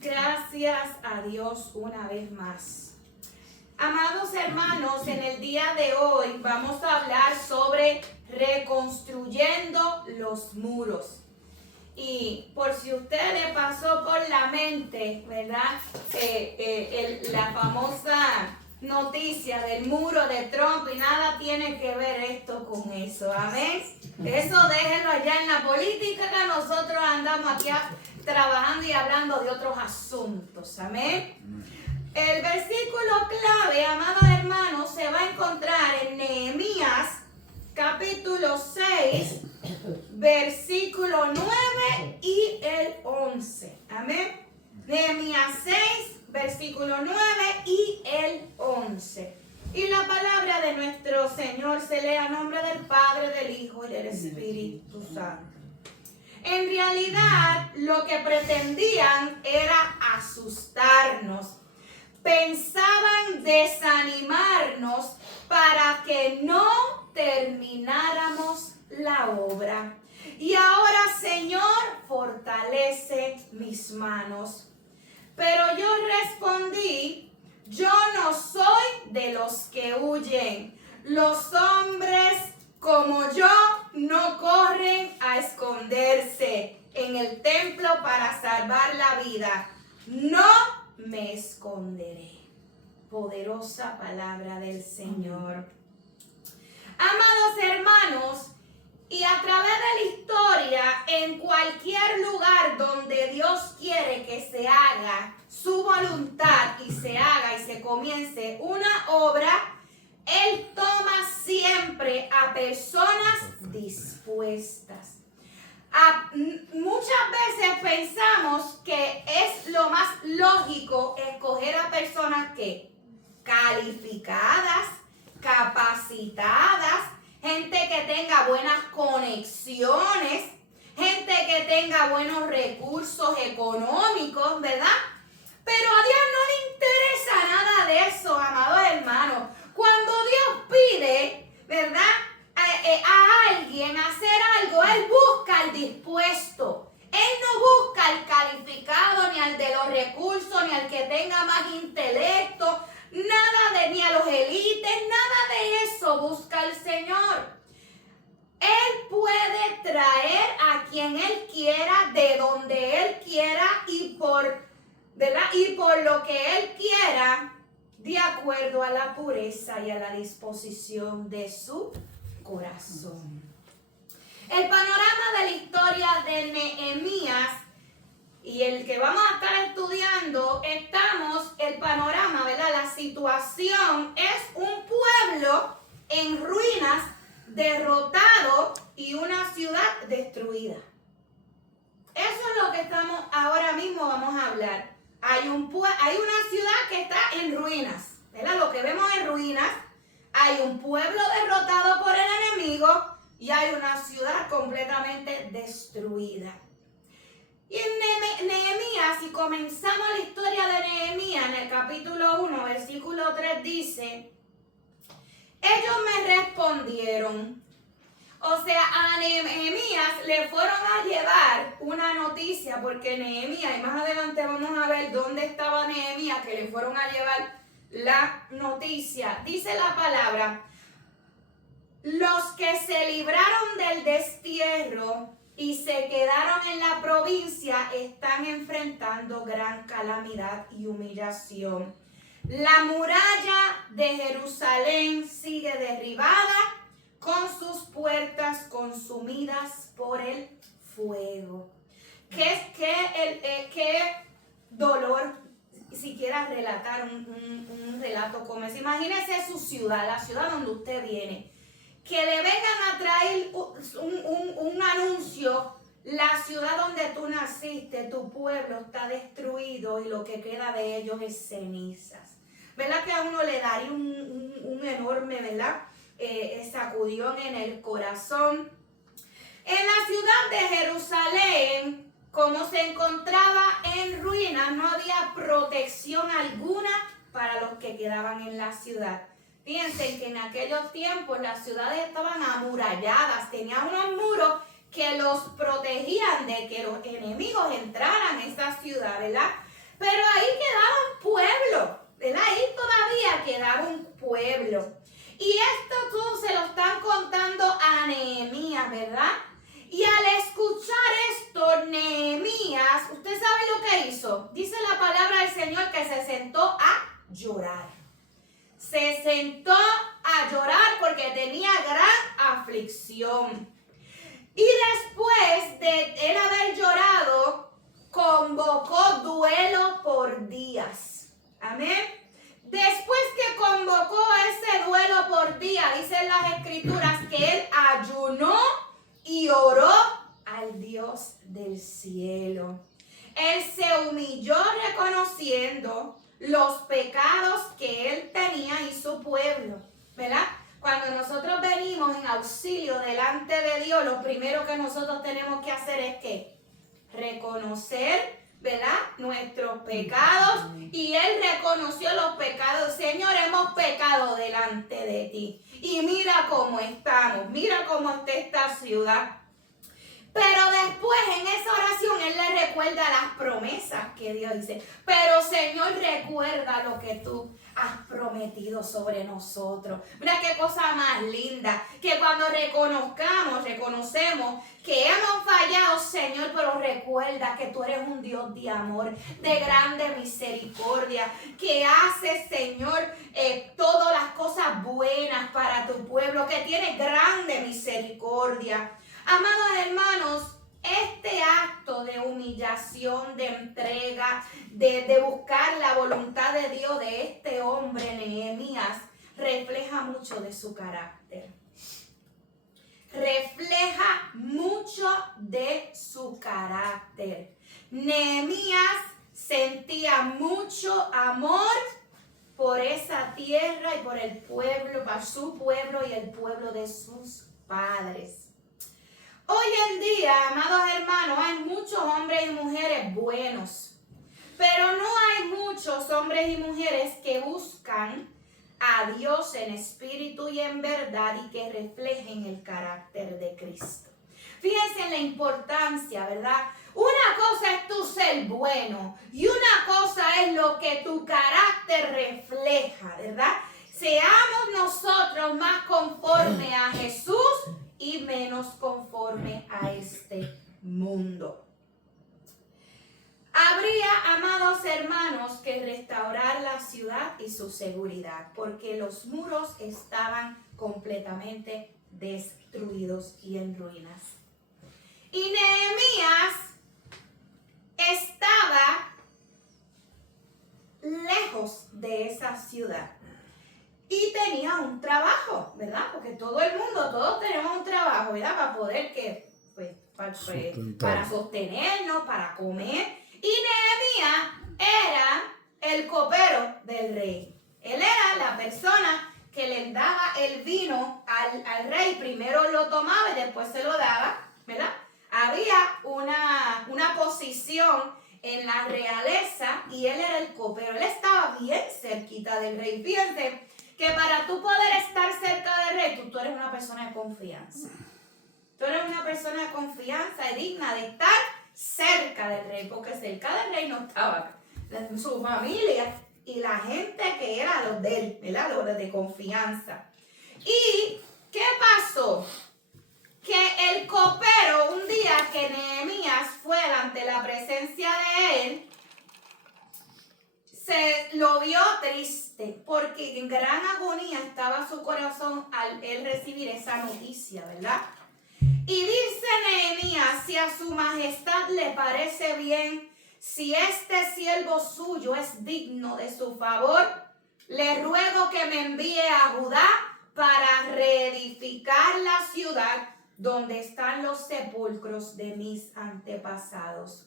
Gracias a Dios una vez más. Amados hermanos, en el día de hoy vamos a hablar sobre reconstruyendo los muros. Y por si usted le pasó por la mente, ¿verdad? La famosa noticia del muro de Trump, y nada tiene que ver esto con eso, amén. Eso déjenlo allá en la política, que nosotros andamos aquí trabajando y hablando de otros asuntos, amén. El versículo clave, amados hermanos, se va a encontrar en Nehemías capítulo 6, versículo 9 y el 11. Amén. Nehemías 6, versículo 9 y el 11. Y la palabra de nuestro Señor se lee a nombre del Padre, del Hijo y del Espíritu Santo. En realidad, lo que pretendían era asustarnos. Pensaban desanimarnos para que no termináramos la obra. Y ahora, Señor, fortalece mis manos. Pero yo respondí: yo no soy de los que huyen. Los hombres como yo no corren a esconderse en el templo para salvar la vida. No me esconderé. Poderosa palabra del Señor. Amados hermanos, y a través de la historia, en cualquier lugar donde Dios quiere que se haga su voluntad y se haga y se comience una obra, Él toma siempre a personas dispuestas. Muchas veces pensamos que es lo más lógico escoger a personas que calificadas, capacitadas, gente que tenga buenas conexiones, gente que tenga buenos recursos económicos, ¿verdad? Pero a Dios no le interesa nada de eso, amados hermanos. Cuando Dios pide, ¿verdad?, a alguien hacer algo, Él busca al dispuesto. Él no busca al calificado, ni al de los recursos, ni al que tenga más intelecto, ni a los élites, nada de eso busca el Señor. Él puede traer a quien Él quiera, de donde Él quiera y ¿verdad?, y por lo que Él quiera, de acuerdo a la pureza y a la disposición de su corazón. El panorama de la historia de Nehemías y el que vamos a estar estudiando, el panorama, ¿verdad? La situación es un pueblo en ruinas, derrotado, y una ciudad destruida. Eso es lo que ahora mismo vamos a hablar. Hay una ciudad que está en ruinas, ¿verdad? Lo que vemos en ruinas. Hay un pueblo derrotado por el enemigo y hay una ciudad completamente destruida. Y en Nehemías, si comenzamos la historia de Nehemías en el capítulo 1, versículo 3, dice: ellos me respondieron. O sea, a Nehemías le fueron a llevar una noticia, porque Nehemías, y más adelante vamos a ver dónde estaba Nehemías, que le fueron a llevar la noticia. Dice la palabra: los que se libraron del destierro y se quedaron en la provincia están enfrentando gran calamidad y humillación. La muralla de Jerusalén sigue derribada, con sus puertas consumidas por el fuego. Qué dolor siquiera relatar un relato como ese. Imagínese su ciudad, la ciudad donde usted viene, que le vengan a traer un anuncio: la ciudad donde tú naciste, tu pueblo está destruido y lo que queda de ellos es cenizas. ¿Verdad que a uno le daría un enorme, ¿verdad?, sacudión en el corazón? En la ciudad de Jerusalén, como se encontraba en ruinas, no había protección alguna para los que quedaban en la ciudad. Fíjense que en aquellos tiempos las ciudades estaban amuralladas, tenían unos muros que los protegían de que los enemigos entraran a esa ciudad, ¿verdad? Pero ahí quedaba un pueblo, ¿verdad? Ahí todavía quedaba un pueblo. Y esto todo se lo están contando a Nehemías, ¿verdad? Y al escuchar esto, Nehemías, ¿usted sabe lo que hizo? Dice la palabra del Señor que se sentó a llorar. Se sentó a llorar porque tenía gran aflicción. Y después de él haber llorado, convocó duelo por días. Amén. Después que convocó ese duelo por día, dicen las escrituras que él ayunó y oró al Dios del cielo. Él se humilló reconociendo los pecados que él tenía y su pueblo, ¿verdad? Cuando nosotros venimos en auxilio delante de Dios, lo primero que nosotros tenemos que hacer es que reconocer, ¿verdad?, nuestros pecados. Y él reconoció los pecados. Señor, hemos pecado delante de ti. Y mira cómo estamos, mira cómo está esta ciudad. Pero después en esa oración él le recuerda las promesas que Dios dice. Pero Señor, recuerda lo que tú has prometido sobre nosotros. Mira qué cosa más linda, que cuando reconocemos que hemos fallado, Señor, pero recuerda que tú eres un Dios de amor, de grande misericordia, que haces, Señor, todas las cosas buenas para tu pueblo, que tienes grande misericordia. Amados hermanos, este acto de humillación, de entrega, de buscar la voluntad de Dios de este hombre Nehemías, refleja mucho de su carácter. Refleja mucho de su carácter. Nehemías sentía mucho amor por esa tierra y por el pueblo, para su pueblo y el pueblo de sus padres. Hoy en día, amados hermanos, hay muchos hombres y mujeres buenos, pero no hay muchos hombres y mujeres que buscan a Dios en espíritu y en verdad y que reflejen el carácter de Cristo. Fíjense en la importancia, ¿verdad? Una cosa es tu ser bueno y una cosa es lo que tu carácter refleja, ¿verdad? Seamos nosotros más conforme a Jesús y menos conforme a este mundo. Habría, amados hermanos, que restaurar la ciudad y su seguridad, porque los muros estaban completamente destruidos y en ruinas. Y Nehemías estaba lejos de esa ciudad. Y tenía un trabajo, ¿verdad? Porque todos tenemos un trabajo, ¿verdad? Para poder para sostenernos, para comer. Y Nehemías era el copero del rey. Él era la persona que le daba el vino al rey. Primero lo tomaba y después se lo daba, ¿verdad? Había una posición en la realeza y él era el copero. Él estaba bien cerquita del rey. Fíjense que para tú poder estar cerca del rey, tú eres una persona de confianza. Tú eres una persona de confianza y digna de estar cerca del rey, porque cerca del rey no estaba su familia y la gente que era los de él, ¿verdad? Los de confianza. ¿Y qué pasó? Que el copero, un día que Nehemías fue ante la presencia de él, se lo vio triste, porque en gran agonía estaba su corazón al él recibir esa noticia, ¿verdad? Y dice Nehemías: si a su majestad le parece bien, si este siervo suyo es digno de su favor, le ruego que me envíe a Judá para reedificar la ciudad donde están los sepulcros de mis antepasados.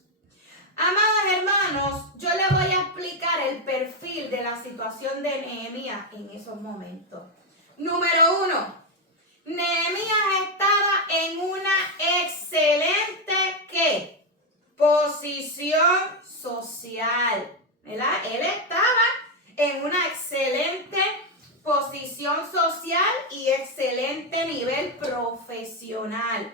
Amados hermanos, yo les voy a explicar el perfil de la situación de Nehemías en esos momentos. Número 1, Nehemías estaba en una excelente ¿qué? Posición social, ¿verdad? Él estaba en una excelente posición social y excelente nivel profesional.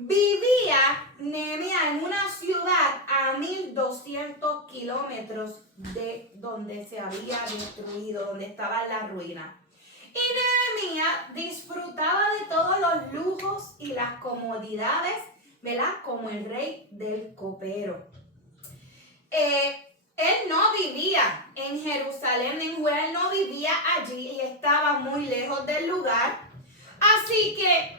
Vivía Nehemías en una ciudad a 1200 kilómetros de donde se había destruido, donde estaba la ruina. Y Nehemías disfrutaba de todos los lujos y las comodidades, ¿verdad? Como el rey del copero. Él no vivía en Jerusalén, en Judá, él no vivía allí y estaba muy lejos del lugar. Así que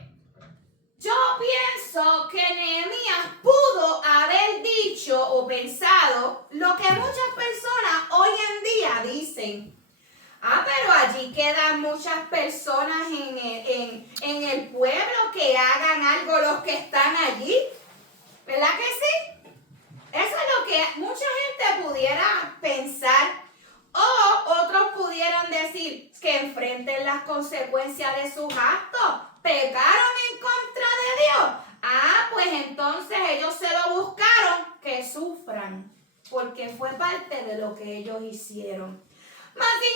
yo pienso que Nehemías pudo haber dicho o pensado lo que muchas personas hoy en día dicen. Pero allí quedan muchas personas en el pueblo que hagan algo los que están allí. ¿Verdad que sí? Eso es lo que mucha gente pudiera pensar. O otros pudieran decir que enfrenten las consecuencias de sus actos. Pecaron en contra de Dios. Pues entonces ellos se lo buscaron, que sufran, porque fue parte de lo que ellos hicieron. Mas sin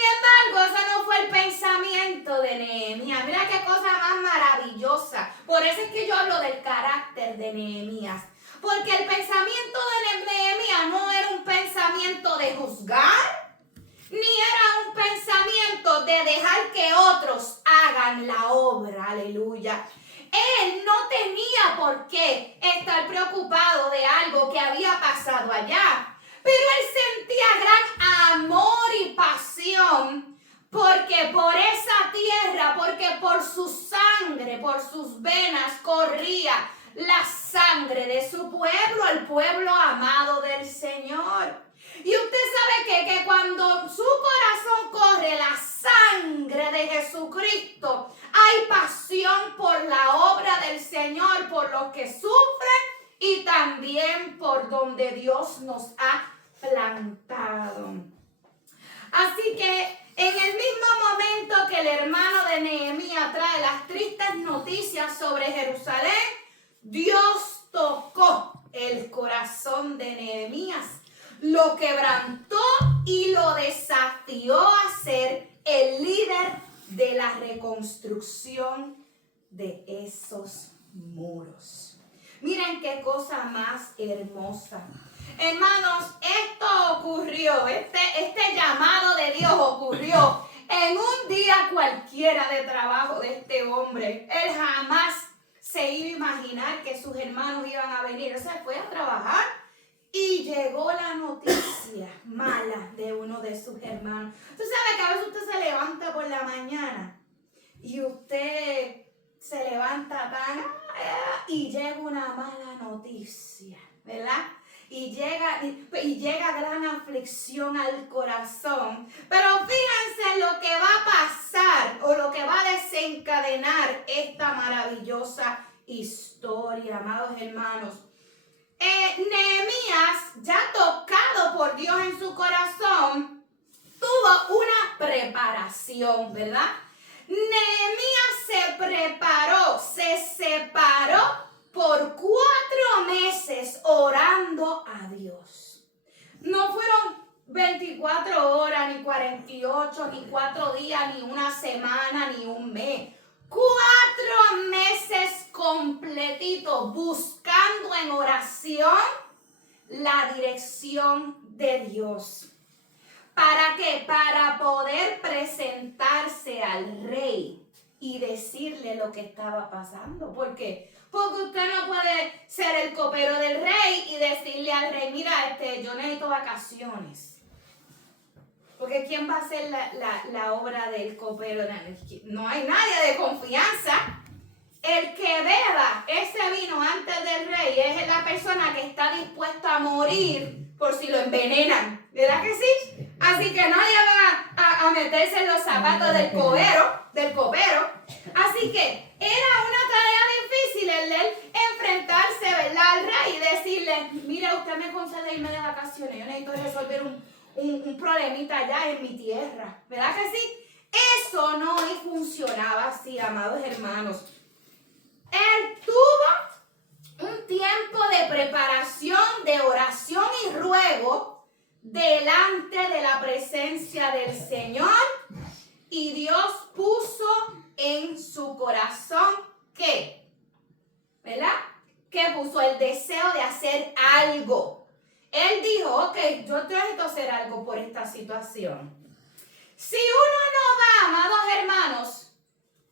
embargo, ese no fue el pensamiento de Nehemías. Mira qué cosa más maravillosa. Por eso es que yo hablo del carácter de Nehemías. Porque el pensamiento de Nehemías no era un pensamiento de juzgar, ni era un pensamiento de dejar que otros hagan la obra. Aleluya. Él no tenía por qué estar preocupado de algo que había pasado allá. Pero él sentía gran amor y pasión porque por esa tierra, porque por su sangre, por sus venas corría la sangre de su pueblo, el pueblo amado del Señor. Y usted sabe que cuando su corazón corre la sangre de Jesucristo, hay pasión por la obra del Señor, por los que sufren y también por donde Dios nos ha plantado. Así que en el mismo momento que el hermano de Nehemías trae las tristes noticias sobre Jerusalén, Dios tocó el corazón de Nehemías, lo quebrantó y lo desafió a ser el líder de la reconstrucción de esos muros. Miren qué cosa más hermosa. Hermanos, esto ocurrió, este llamado de Dios ocurrió en un día cualquiera de trabajo de este hombre. Él jamás se iba a imaginar que sus hermanos iban a venir. Él se fue a trabajar y llegó la noticia mala de uno de sus hermanos. Tú sabes que a veces usted se levanta por la mañana y usted se levanta y llega una mala noticia, ¿verdad? Y llega gran aflicción al corazón. Pero fíjense lo que va a pasar o lo que va a desencadenar esta maravillosa historia, amados hermanos. Nehemías, ya tocado por Dios en su corazón, tuvo una preparación, ¿verdad? Nehemías se preparó, se separó por 4 meses orando a Dios. No fueron 24 horas, ni 48, ni 4 días, ni una semana, ni un mes. 4 meses completitos buscando en oración la dirección de Dios. ¿Para qué? Para poder presentarse al rey y decirle lo que estaba pasando. ¿Por qué? Porque usted no puede ser el copero del rey y decirle al rey, mira, yo necesito vacaciones. Porque ¿quién va a hacer la obra del copero? No hay nadie de confianza. El que beba ese vino antes del rey es la persona que está dispuesta a morir por si lo envenenan. ¿Verdad que sí? Así que nadie va a meterse en los zapatos del copero. Así que era una tarea difícil el de él enfrentarse, ¿verdad?, al rey y decirle, mira, usted me concede irme de vacaciones, yo necesito resolver un problemita allá en mi tierra. ¿Verdad que sí? Eso no funcionaba así, amados hermanos. Él tuvo un tiempo de preparación, de oración y ruego delante de la presencia del Señor, y Dios puso en su corazón ¿qué? ¿Verdad? ¿Qué puso? El deseo de hacer algo. Él dijo, ok, yo necesito hacer algo por esta situación. Si uno no va, amados hermanos,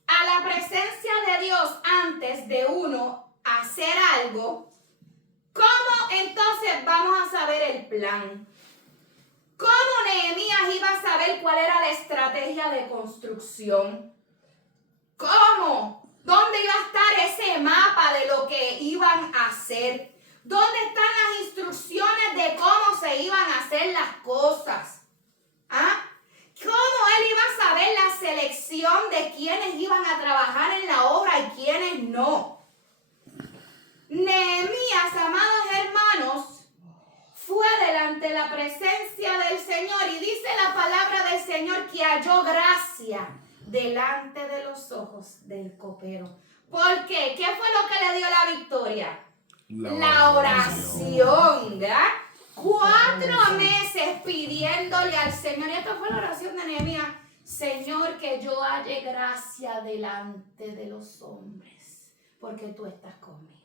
a la presencia de Dios antes de uno hacer algo, ¿cómo entonces vamos a saber el plan? ¿Cómo Nehemías iba a saber cuál era la estrategia de construcción? ¿Cómo? ¿Dónde iba a estar ese mapa de lo que iban a hacer? ¿Dónde están las instrucciones de cómo se iban a hacer las cosas? ¿Ah? ¿Cómo él iba a saber la selección de quiénes iban a trabajar en la obra y quiénes no? Nehemías, amados hermanos, fue delante de la presencia del Señor y dice la palabra del Señor que halló gracia delante de los ojos del copero. ¿Por qué? ¿Qué fue lo que le dio la victoria? La oración, ¿verdad? 4 meses pidiéndole al Señor. Y esta fue la oración de Nehemías. Señor, que yo halle gracia delante de los hombres, porque tú estás conmigo.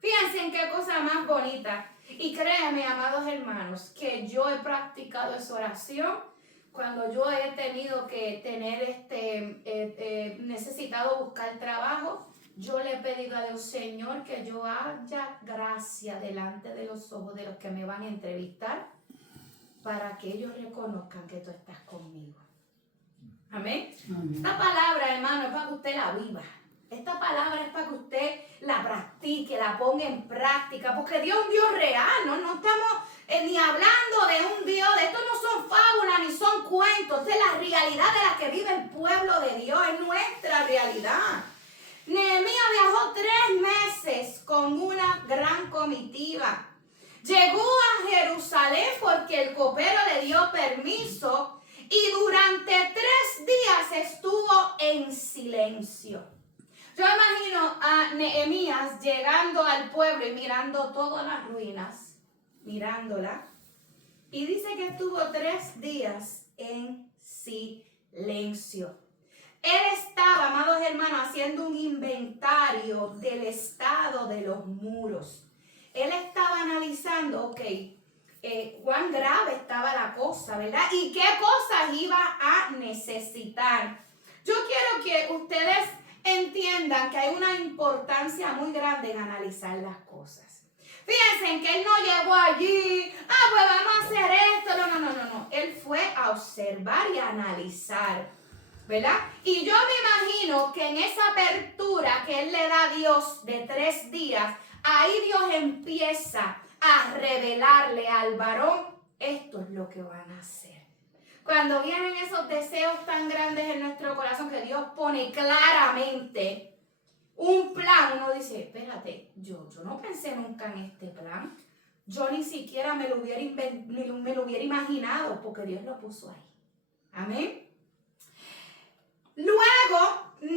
Fíjense en qué cosa más bonita. Y créanme, amados hermanos, que yo he practicado esa oración cuando yo he tenido que tener necesitado buscar trabajo. Yo le he pedido a Dios, Señor, que yo haya gracia delante de los ojos de los que me van a entrevistar para que ellos reconozcan que tú estás conmigo. Amén. Esta palabra, hermano, es para que usted la viva. Esta palabra es para que usted la practique, la ponga en práctica, porque Dios es un Dios real, no estamos ni hablando de un Dios, de esto no son fábulas ni son cuentos, esta es la realidad de la que vive el pueblo de Dios, es nuestra realidad. Nehemías viajó 3 meses con una gran comitiva. Llegó a Jerusalén porque el copero le dio permiso y durante 3 días estuvo en silencio. Yo imagino a Nehemías llegando al pueblo y mirando todas las ruinas, mirándola. Y dice que estuvo 3 días en silencio. Él estaba, amados hermanos, haciendo un inventario del estado de los muros. Él estaba analizando, cuán grave estaba la cosa, ¿verdad? Y qué cosas iba a necesitar. Yo quiero que ustedes entiendan que hay una importancia muy grande en analizar las cosas. Fíjense en que él no llegó allí, pues vamos a hacer esto. No. Él fue a observar y a analizar, ¿verdad? Y yo me imagino que en esa apertura que él le da a Dios de 3 días, ahí Dios empieza a revelarle al varón, esto es lo que van a hacer. Cuando vienen esos deseos tan grandes en nuestro corazón que Dios pone claramente un plan, uno dice, espérate, yo no pensé nunca en este plan. Yo ni siquiera me lo hubiera imaginado porque Dios lo puso ahí. Amén. Luego de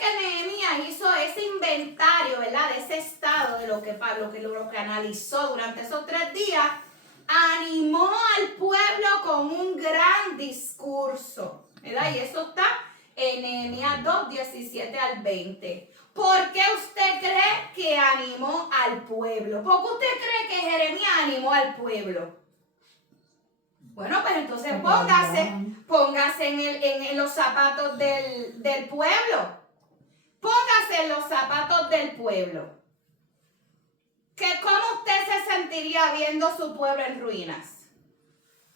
que Nehemías hizo ese inventario, ¿verdad? De ese estado, de lo que analizó durante esos 3 días, animó al pueblo con un gran discurso, ¿verdad? Y eso está en Nehemías 2, 17 al 20. ¿Por qué usted cree que animó al pueblo? ¿Por qué usted cree que Jeremías animó al pueblo? Bueno, pues entonces póngase en los zapatos del pueblo. Póngase en los zapatos del pueblo. ¿Cómo usted se sentiría viendo su pueblo en ruinas?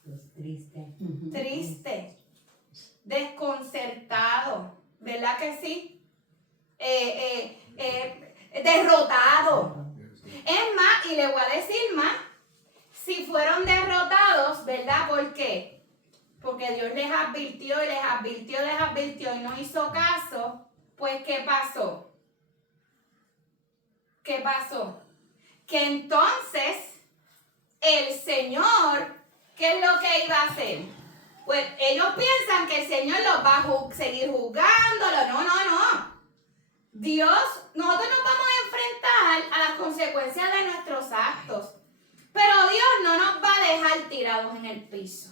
Pues triste. Triste, desconcertado, ¿verdad que sí? Derrotado. Es más, y le voy a decir más, si fueron derrotados, ¿verdad? ¿Por qué? Porque Dios les advirtió y no hizo caso, pues ¿qué pasó? Que entonces el Señor, ¿qué es lo que iba a hacer? Pues ellos piensan que el Señor los va a seguir juzgándolo. No. Nosotros nos vamos a enfrentar a las consecuencias de nuestros actos. Pero Dios no nos va a dejar tirados en el piso.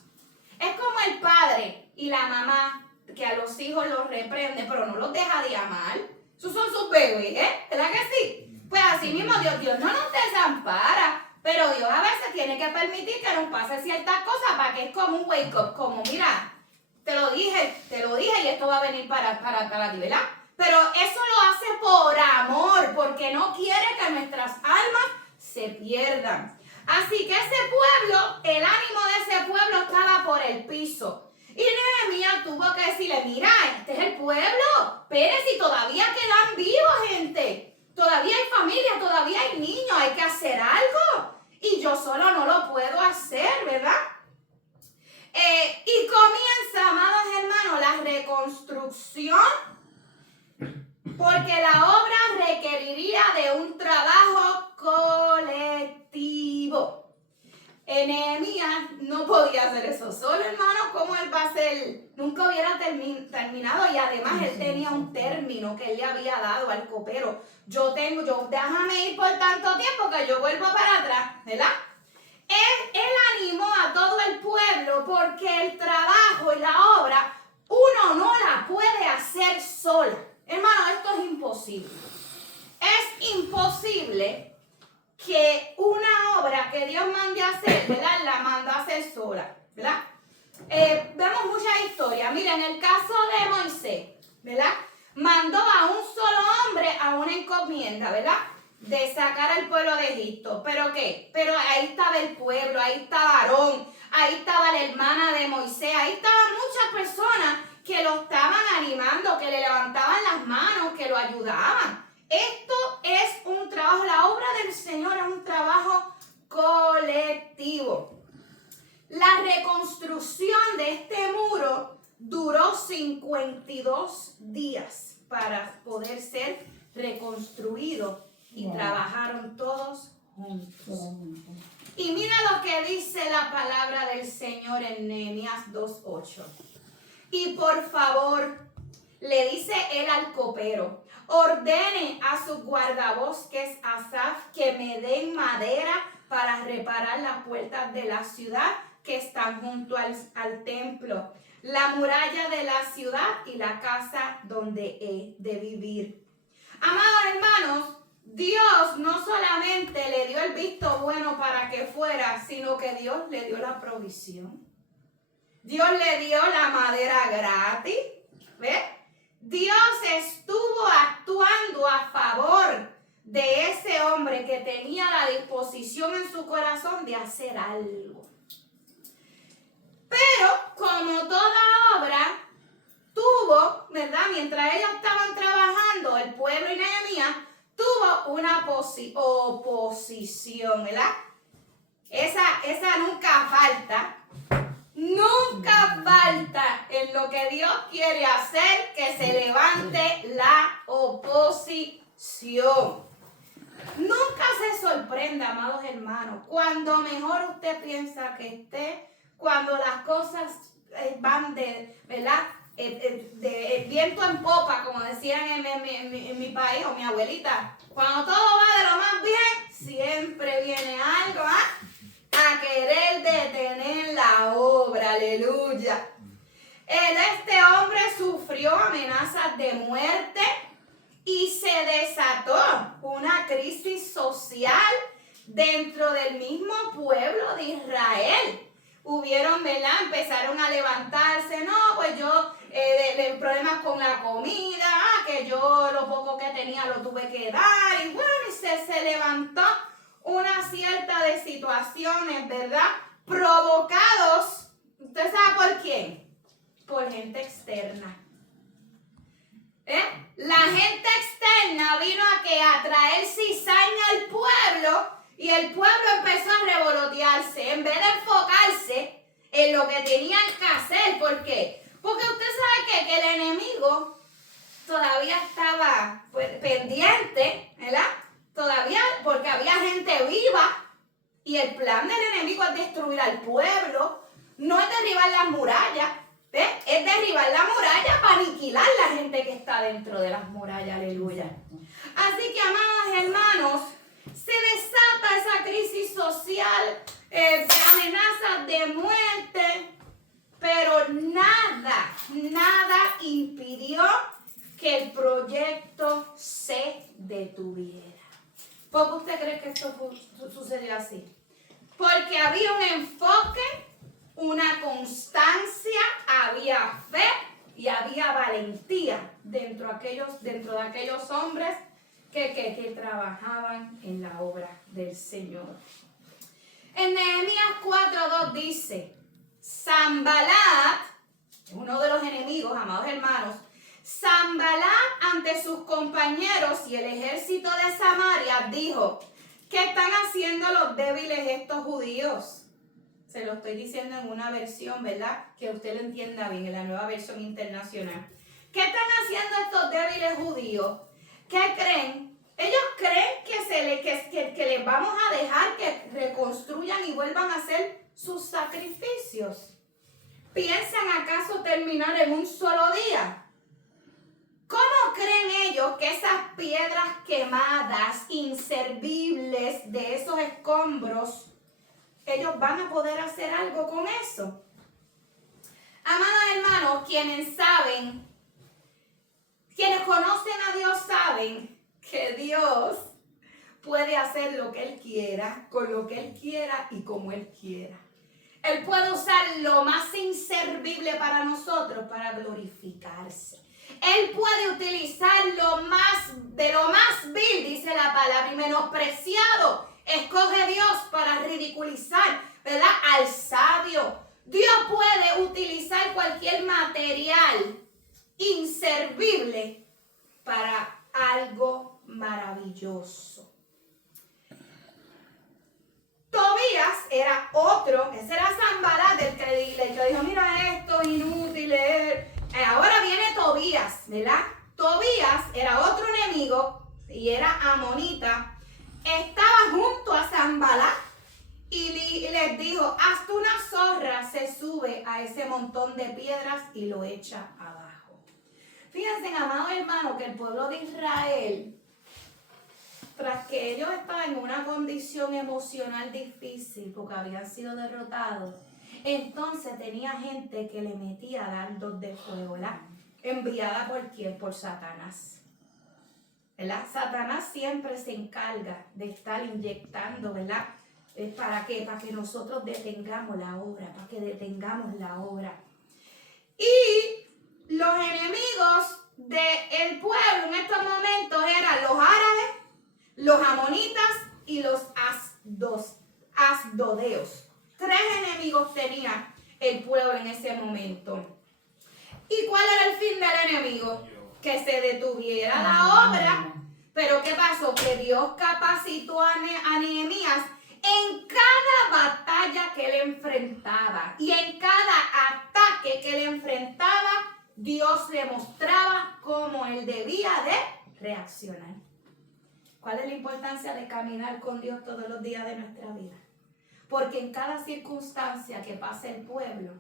Es como el padre y la mamá que a los hijos los reprende, pero no los deja de amar. Esos son sus bebés, ¿verdad que sí? Pues así mismo Dios no nos desampara, pero Dios a veces tiene que permitir que nos pase ciertas cosas para que es como un wake up, como mira, te lo dije y esto va a venir para ti, ¿verdad? Pero eso lo hace por amor, porque no quiere que nuestras almas se pierdan. Así que ese pueblo, el ánimo de ese pueblo estaba por el piso. Y Nehemías tuvo que decirle, mira, este es el pueblo, Pérez, y todavía quedan vivos, gente. Todavía hay familia, todavía hay niños, hay que hacer algo. Y yo solo no lo puedo hacer, ¿verdad? Y comienza, amados hermanos, la reconstrucción, porque la obra requeriría de un trabajo colectivo. Nehemías no podía hacer eso solo, hermano. ¿Cómo él va a hacer? Nunca hubiera terminado, y además él tenía un término que él le había dado al copero. Déjame ir por tanto tiempo que yo vuelvo para atrás, ¿verdad? Él animó a todo el pueblo porque el trabajo y la obra uno no la puede hacer sola. Hermano, esto es imposible. Es imposible que una obra que Dios mande a hacer, ¿verdad? La manda a hacer sola, ¿verdad? Vemos muchas historias. Mira, en el caso de Moisés, ¿verdad? Mandó a un solo hombre a una encomienda, ¿verdad? De sacar al pueblo de Egipto. ¿Pero qué? Pero ahí estaba el pueblo, ahí estaba Aarón, ahí estaba la hermana de Moisés, ahí estaban muchas personas que lo estaban animando, que le levantaban las manos, que lo ayudaban. Esto es un trabajo, la obra del Señor es un trabajo colectivo. La reconstrucción de este muro duró 52 días para poder ser reconstruido y trabajaron todos juntos. Y mira lo que dice la palabra del Señor en Nehemías 2:8. Y por favor, le dice él al copero, ordene a sus guardabosques Asaf que me den madera para reparar las puertas de la ciudad que están junto al templo, la muralla de la ciudad y la casa donde he de vivir. Amados hermanos, Dios no solamente le dio el visto bueno para que fuera, sino que Dios le dio la provisión. Dios le dio la madera gratis, ¿ves? Dios estuvo actuando a favor de ese hombre que tenía la disposición en su corazón de hacer algo. Pero como toda obra tuvo, ¿verdad? Mientras ellos estaban trabajando, el pueblo y Nehemías tuvo una oposición, ¿verdad? Esa nunca falta. Nunca falta en lo que Dios quiere hacer que se levante la oposición. Nunca se sorprenda, amados hermanos, cuando mejor usted piensa que esté, cuando las cosas van ¿verdad? De viento en popa, como decían en mi país o mi abuelita. Cuando todo va de lo más bien, siempre viene algo, a querer detener la obra, aleluya. Este hombre sufrió amenazas de muerte y se desató una crisis social dentro del mismo pueblo de Israel. Hubieron, ¿verdad? Empezaron a levantarse, no, pues yo, problemas con la comida, que yo lo poco que tenía lo tuve que dar, y bueno, y se levantó una cierta de situaciones, ¿verdad? Provocados, ¿usted sabe por quién? Por gente externa. La gente externa vino a traer cizaña al pueblo y el pueblo empezó a revolotearse en vez de enfocarse en lo que tenían que hacer. ¿Por qué? Porque usted sabe que el enemigo todavía estaba pendiente, ¿verdad? Todavía, porque había gente viva y el plan del enemigo es destruir al pueblo, no es derribar las murallas, ¿ves? Es derribar la muralla para aniquilar la gente que está dentro de las murallas, aleluya. Así que, amados hermanos, se desata esa crisis social, amenazas de muerte, pero nada impidió que el proyecto se detuviera. ¿Por qué usted cree que esto sucedió así? Porque había un enfoque, una constancia, había fe y había valentía dentro de aquellos hombres que trabajaban en la obra del Señor. En Nehemías 4:2 dice, Sanbalat, uno de los enemigos, amados hermanos, Sanbalat ante sus compañeros y el ejército de Samaria dijo, ¿qué están haciendo los débiles estos judíos? Se lo estoy diciendo en una versión, ¿verdad? Que usted lo entienda bien, en la nueva versión internacional. ¿Qué están haciendo estos débiles judíos? ¿Qué creen? Ellos creen que les vamos a dejar que reconstruyan y vuelvan a hacer sus sacrificios. ¿Piensan acaso terminar en un solo día? ¿Cómo creen ellos que esas piedras quemadas, inservibles de esos escombros, ellos van a poder hacer algo con eso? Amados hermanos, quienes conocen a Dios saben que Dios puede hacer lo que Él quiera, con lo que Él quiera y como Él quiera. Él puede usar lo más inservible para nosotros para glorificarse. Él puede utilizar lo más vil, dice la palabra, y menospreciado. Escoge Dios para ridiculizar, ¿verdad?, al sabio. Dios puede utilizar cualquier material inservible para algo maravilloso. Tobías era otro, ese era Sanbalat, del que dijo, mira esto, inútil. Ahora viene Tobías, ¿verdad? Tobías era otro enemigo y era amonita. Estaba junto a Sanbalat y les dijo, hasta una zorra se sube a ese montón de piedras y lo echa abajo. Fíjense, amados hermanos, que el pueblo de Israel, tras que ellos estaban en una condición emocional difícil porque habían sido derrotados, entonces tenía gente que le metía dardos de fuego, ¿verdad? Enviada por quién, por Satanás, ¿verdad? Satanás siempre se encarga de estar inyectando, ¿verdad? ¿Para qué? Para que nosotros detengamos la obra, para que detengamos la obra. Y los enemigos del pueblo en estos momentos eran los árabes, los amonitas y los asdodeos. 3 enemigos tenía el pueblo en ese momento. ¿Y cuál era el fin del enemigo? Que se detuviera la obra. Pero ¿qué pasó? Que Dios capacitó a Nehemías en cada batalla que él enfrentaba. Y en cada ataque que él enfrentaba, Dios le mostraba cómo él debía de reaccionar. ¿Cuál es la importancia de caminar con Dios todos los días de nuestra vida? Porque en cada circunstancia que pase el pueblo,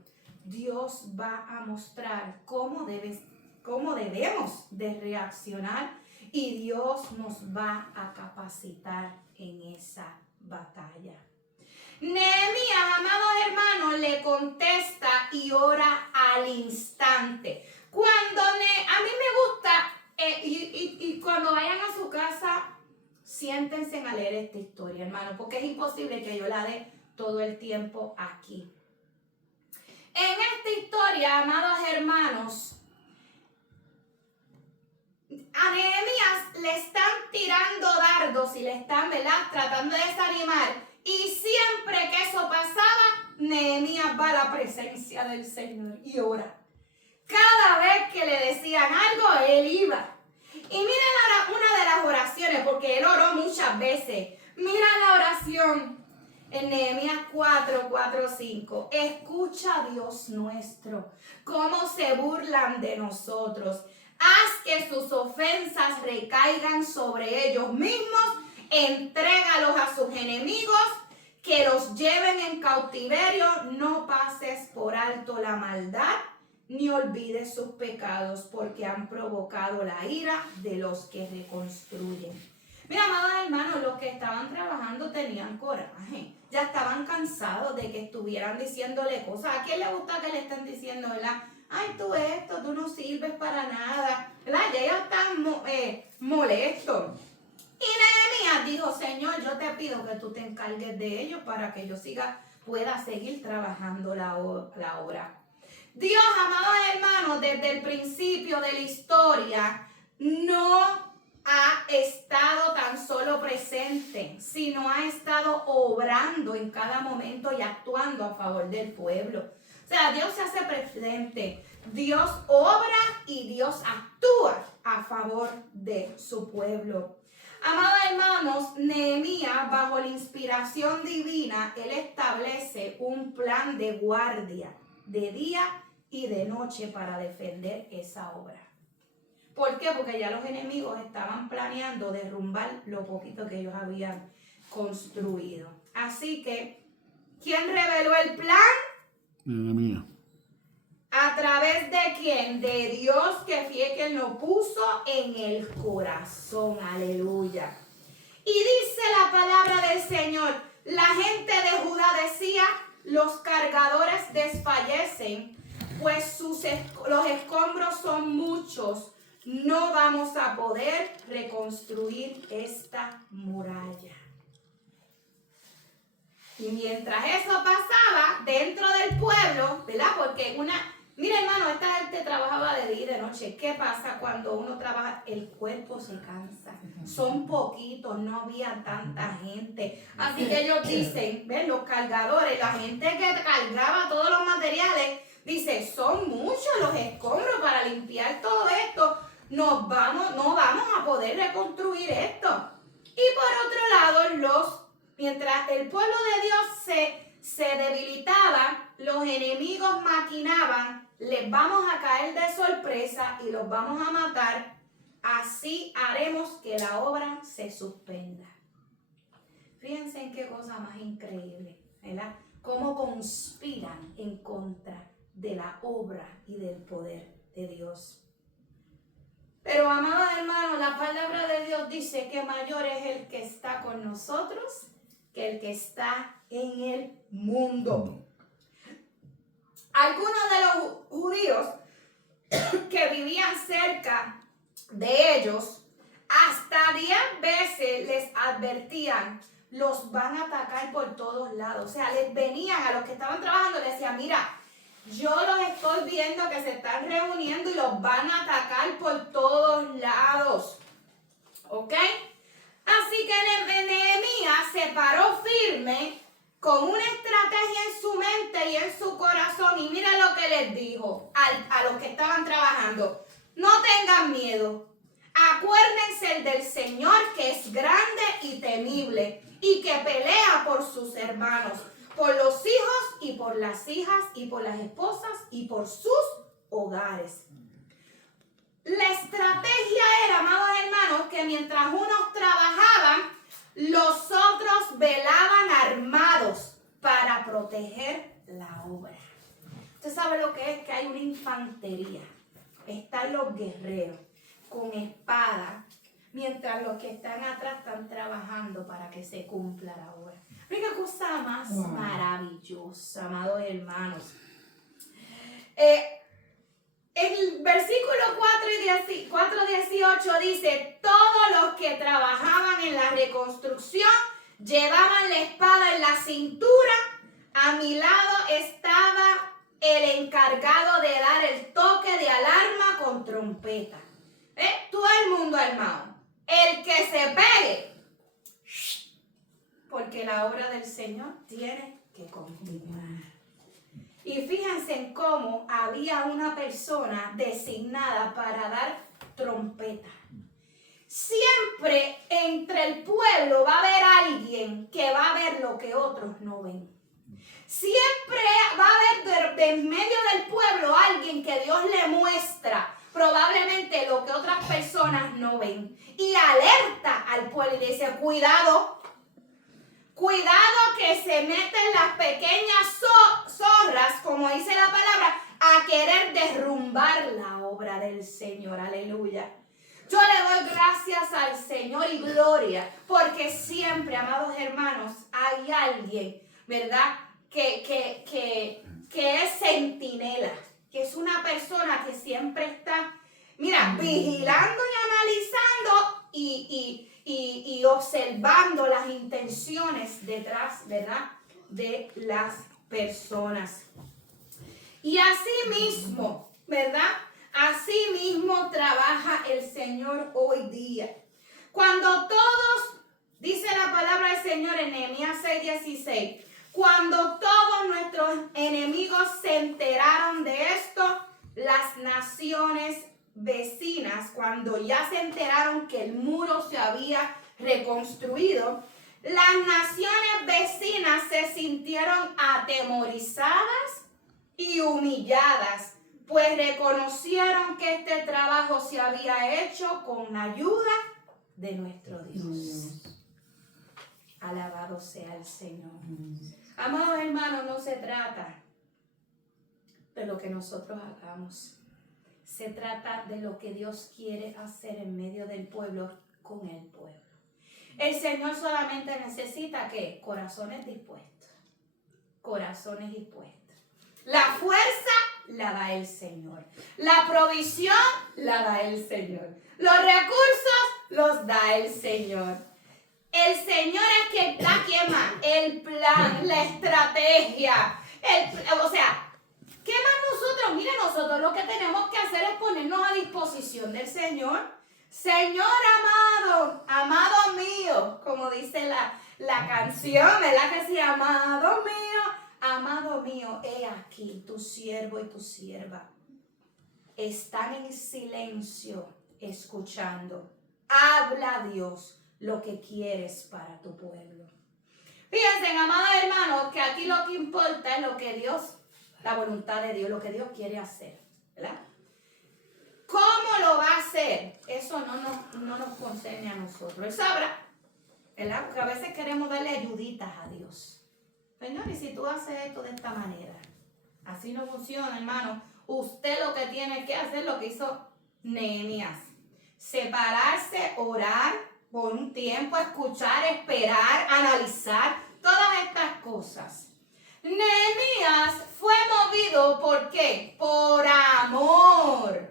Dios va a mostrar cómo debemos de reaccionar y Dios nos va a capacitar en esa batalla. Nehemías, amados hermanos, le contesta y ora al instante. A mí me gusta, y cuando vayan a su casa, siéntense a leer esta historia, hermano, porque es imposible que yo la dé todo el tiempo aquí. En esta historia, amados hermanos, a Nehemías le están tirando dardos y le están, ¿verdad?, tratando de desanimar. Y siempre que eso pasaba, Nehemías va a la presencia del Señor y ora. Cada vez que le decían algo, él iba. Y miren una de las oraciones, porque él oró muchas veces. Mira la oración en Nehemías 4:5. Escucha, Dios nuestro, cómo se burlan de nosotros. Haz que sus ofensas recaigan sobre ellos mismos. Entrégalos a sus enemigos, que los lleven en cautiverio. No pases por alto la maldad, ni olvides sus pecados, porque han provocado la ira de los que reconstruyen. Mira, amados hermanos, los que estaban trabajando tenían coraje. Ya estaban cansados de que estuvieran diciéndole cosas. ¿A quién le gusta que le estén diciendo, verdad? Ay, tú no sirves para nada, ¿verdad? Ya ellos están molestos. Y Nehemías dijo, Señor, yo te pido que tú te encargues de ellos para que yo pueda seguir trabajando la obra. Dios, amados hermanos, desde el principio de la historia, no ha estado tan solo presente, sino ha estado obrando en cada momento y actuando a favor del pueblo. O sea, Dios se hace presente, Dios obra y Dios actúa a favor de su pueblo. Amados hermanos, Nehemías, bajo la inspiración divina, él establece un plan de guardia de día y de noche para defender esa obra. ¿Por qué? Porque ya los enemigos estaban planeando derrumbar lo poquito que ellos habían construido. Así que, ¿quién reveló el plan? Nehemías. ¿A través de quién? De Dios, que fue quien lo puso en el corazón. Aleluya. Y dice la palabra del Señor, la gente de Judá decía, los cargadores desfallecen, pues los escombros son muchos. No vamos a poder reconstruir esta muralla. Y mientras eso pasaba dentro del pueblo, ¿verdad? Porque mira hermano, esta gente trabajaba de día y de noche. ¿Qué pasa cuando uno trabaja? El cuerpo se cansa. Son poquitos, no había tanta gente. Así que ellos dicen, ven, los cargadores, la gente que cargaba todos los materiales, dice, son muchos los escombros para limpiar todo esto. No vamos a poder reconstruir esto. Y por otro lado, mientras el pueblo de Dios se debilitaba, los enemigos maquinaban, les vamos a caer de sorpresa y los vamos a matar, así haremos que la obra se suspenda. Fíjense en qué cosa más increíble, ¿verdad? Cómo conspiran en contra de la obra y del poder de Dios. Pero, amados hermanos, la palabra de Dios dice que mayor es el que está con nosotros que el que está en el mundo. Algunos de los judíos que vivían cerca de ellos, hasta 10 veces les advertían, los van a atacar por todos lados. O sea, les venían a los que estaban trabajando, les decían, mira, yo los estoy viendo que se están reuniendo y los van a atacar por todos lados. ¿Ok? Así que Nehemías se paró firme con una estrategia en su mente y en su corazón. Y mira lo que les dijo a los que estaban trabajando. No tengan miedo. Acuérdense del Señor, que es grande y temible y que pelea por sus hermanos, por los hijos y por las hijas y por las esposas y por sus hogares. La estrategia era, amados hermanos, que mientras unos trabajaban, los otros velaban armados para proteger la obra. Usted sabe lo que es, que hay una infantería. Están los guerreros con espada, mientras los que están atrás están trabajando para que se cumpla la obra. Mira qué cosa más maravillosa, amados hermanos. El versículo 4:18 dice, todos los que trabajaban en la reconstrucción llevaban la espada en la cintura. A mi lado estaba el encargado de dar el toque de alarma con trompeta. Todo el mundo armado. El que se pegue, porque la obra del Señor tiene que continuar. Y fíjense en cómo había una persona designada para dar trompeta. Siempre entre el pueblo va a haber alguien que va a ver lo que otros no ven. Siempre va a haber en medio del pueblo alguien que Dios le muestra probablemente lo que otras personas no ven. Y alerta al pueblo y le dice, cuidado. Cuidado que se meten las pequeñas zorras, como dice la palabra, a querer derrumbar la obra del Señor. Aleluya. Yo le doy gracias al Señor y gloria, porque siempre, amados hermanos, hay alguien, ¿verdad? Que es centinela, que es una persona que siempre está, mira, vigilando y analizando y observando detrás, ¿verdad?, de las personas. Y así mismo, ¿verdad?, así mismo trabaja el Señor hoy día. Cuando todos, dice la palabra del Señor en Nehemías 6:16, cuando todos nuestros enemigos se enteraron de esto, las naciones vecinas, cuando ya se enteraron que el muro se había reconstruido, las naciones vecinas se sintieron atemorizadas y humilladas, pues reconocieron que este trabajo se había hecho con la ayuda de nuestro Dios. Alabado sea el Señor. Amados hermanos, no se trata de lo que nosotros hagamos. Se trata de lo que Dios quiere hacer en medio del pueblo, con el pueblo. El Señor solamente necesita ¿qué? Corazones dispuestos. Corazones dispuestos. La fuerza la da el Señor. La provisión la da el Señor. Los recursos los da el Señor. El Señor es quien da, ¿quién más? El plan, la estrategia. O sea, ¿qué más nosotros? Mire, nosotros lo que tenemos que hacer es ponernos a disposición del Señor. Señor amado, amado mío, como dice la canción, ¿verdad que sí? Amado mío, he aquí tu siervo y tu sierva. Están en silencio escuchando. Habla Dios lo que quieres para tu pueblo. Fíjense, amados hermanos, que aquí lo que importa es lo que Dios, la voluntad de Dios, lo que Dios quiere hacer, ¿verdad? ¿Cómo lo va a hacer? Eso no nos concierne a nosotros. Él sabrá, ¿verdad? Porque a veces queremos darle ayuditas a Dios. Señor, y si tú haces esto de esta manera, así no funciona, hermano. Usted lo que tiene que hacer, lo que hizo Nehemías, separarse, orar por un tiempo, escuchar, esperar, analizar, todas estas cosas. Nehemías fue movido, ¿por qué? Por amor.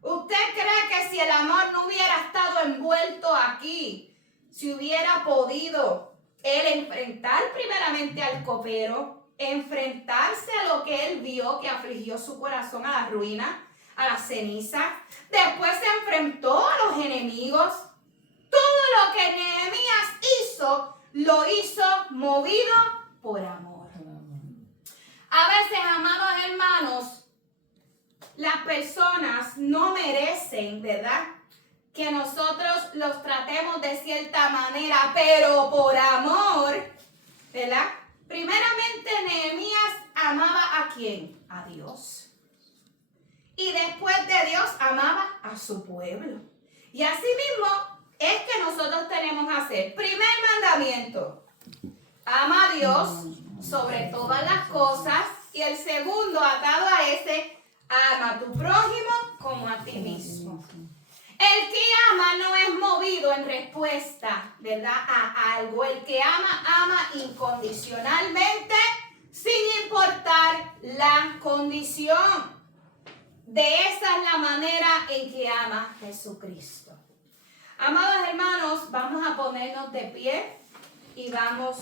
¿Usted cree que si el amor no hubiera estado envuelto aquí, si hubiera podido él enfrentar primeramente al copero, enfrentarse a lo que él vio que afligió su corazón, a la ruina, a la ceniza? Después se enfrentó a los enemigos. Todo lo que Nehemías hizo, lo hizo movido por amor. A veces, amados hermanos, las personas no merecen, ¿verdad?, que nosotros los tratemos de cierta manera, pero por amor, ¿verdad? Primeramente, Nehemías amaba ¿a quién? A Dios. Y después de Dios, amaba a su pueblo. Y así mismo es que nosotros tenemos que hacer. Primer mandamiento: ama a Dios sobre todas las cosas. Y el segundo, atado a ese, ama a tu prójimo como a ti mismo. El que ama no es movido en respuesta, ¿verdad?, a algo. El que ama, ama incondicionalmente, sin importar la condición. De esa es la manera en que ama Jesucristo. Amados hermanos, vamos a ponernos de pie y vamos